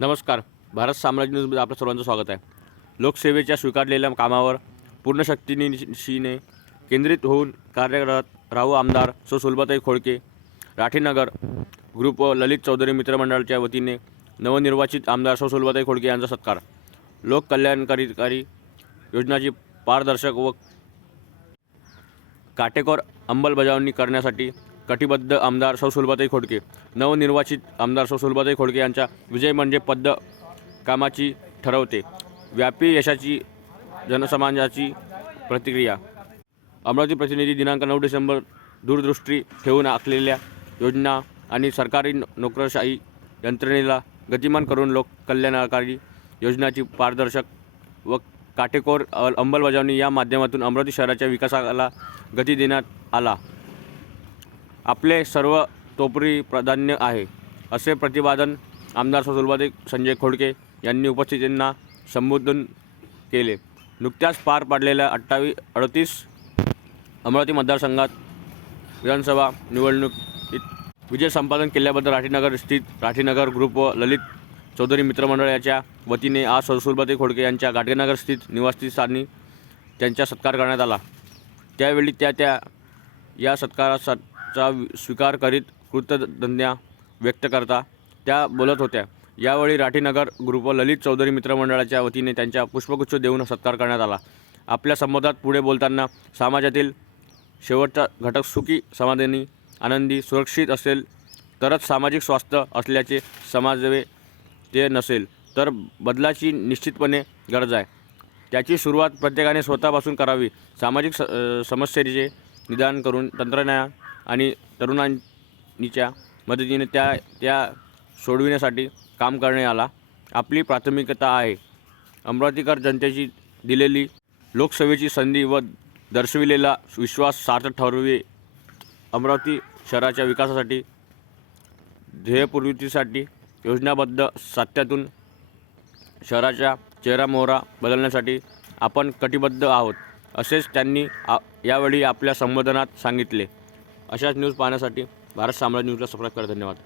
नमस्कार. भारत साम्राज्य न्यूजमध्ये आपलं सर्वांचं स्वागत आहे. लोकसेवेच्या स्वीकारलेल्या कामावर पूर्ण शक्तीनिशीने केंद्रित होऊन कार्यरत राहू आमदार सो सुलभाताई खोडके राठीनगर ग्रुप व ललित चौधरी मित्रमंडळाच्या वतीने नवनिर्वाचित आमदार सो सुलभाताई खोडके यांचा सत्कार. लोककल्याणकारीकारी योजनाची पारदर्शक व काटेकोर अंमलबजावणी करण्यासाठी कटिबद्ध आमदार सौ सुलभाताई खोडके. नवनिर्वाचित आमदार सौ सुलभाताई खोडके यांचा विजय म्हणजे पद्ध कामाची ठरवते. व्यापी यशाची जनसमाजाची प्रतिक्रिया. अमरावती प्रतिनिधी दिनांक नऊ डिसेंबर दूरदृष्टी ठेवून आखलेल्या योजना आणि सरकारी नोकरशाही यंत्रणेला गतिमान करून लोककल्याणकारी योजनाची पारदर्शक व काटेकोर अंमलबजावणी या माध्यमातून अमरावती शहराच्या विकासाला गती देण्यात आला. आपले सर्व तोपरी प्राधान्य आहे असे प्रतिपादन आमदार सुलभाते संजय खोडके यांनी उपस्थितींना संबोधन केले. नुकत्याच पार पाडलेल्या अठ्ठावीस अडतीस अमरावती मतदारसंघात विधानसभा निवडणुकीत विजय संपादन केल्याबद्दल राठीनगर स्थित राठीनगर ग्रुप व ललित चौधरी मित्रमंडळाच्या वतीने आज सुलभाते खोडके यांच्या गाडगेनगर स्थित निवासस्थानी त्यांचा सत्कार करण्यात आला. त्यावेळी त्या त्या या चा स्वीकार करीत कृतज्ञता व्यक्त करता त्या बोलत होत्या. यावेळी राठीनगर ग्रुप ललित चौधरी मित्रमंडळाच्या वतीने त्यांच्या पुष्पगुच्छ देऊन सत्कार करण्यात आला. आपल्या संबोधात पुढे बोलताना समाजातील शेवटचा घटक सुखी समाधानी आनंदी सुरक्षित असेल तरच सामाजिक स्वास्थ्य असल्याचे समाजावे ते नसेल तर बदलाची निश्चितपणे गरज आहे. त्याची सुरुवात प्रत्येकाने स्वतःपासून करावी. सामाजिक स समस्येचे निदान करून तंत्रज्ञान आणि तरुणांच्या मदतीने त्या त्या सोडविण्यासाठी काम करण्याला आला आपली प्राथमिकता आहे. अमरावतीकर जनतेची दिलेली लोकसेवेची संधी व दर्शविलेला विश्वास सार्थ ठरवे अमरावती शहराच्या विकासासाठी ध्येयपूर्तीसाठी योजनाबद्ध सात्यातून शहराच्या चेहरामोहरा बदलण्यासाठी आपण कटिबद्ध आहोत असेच त्यांनी आ यावेळी आपल्या संबोधनात सांगितले. अशाच न्यूज पाहण्यासाठी भारत साम्राज्य न्यूजला सबस्क्राईब करा. धन्यवाद.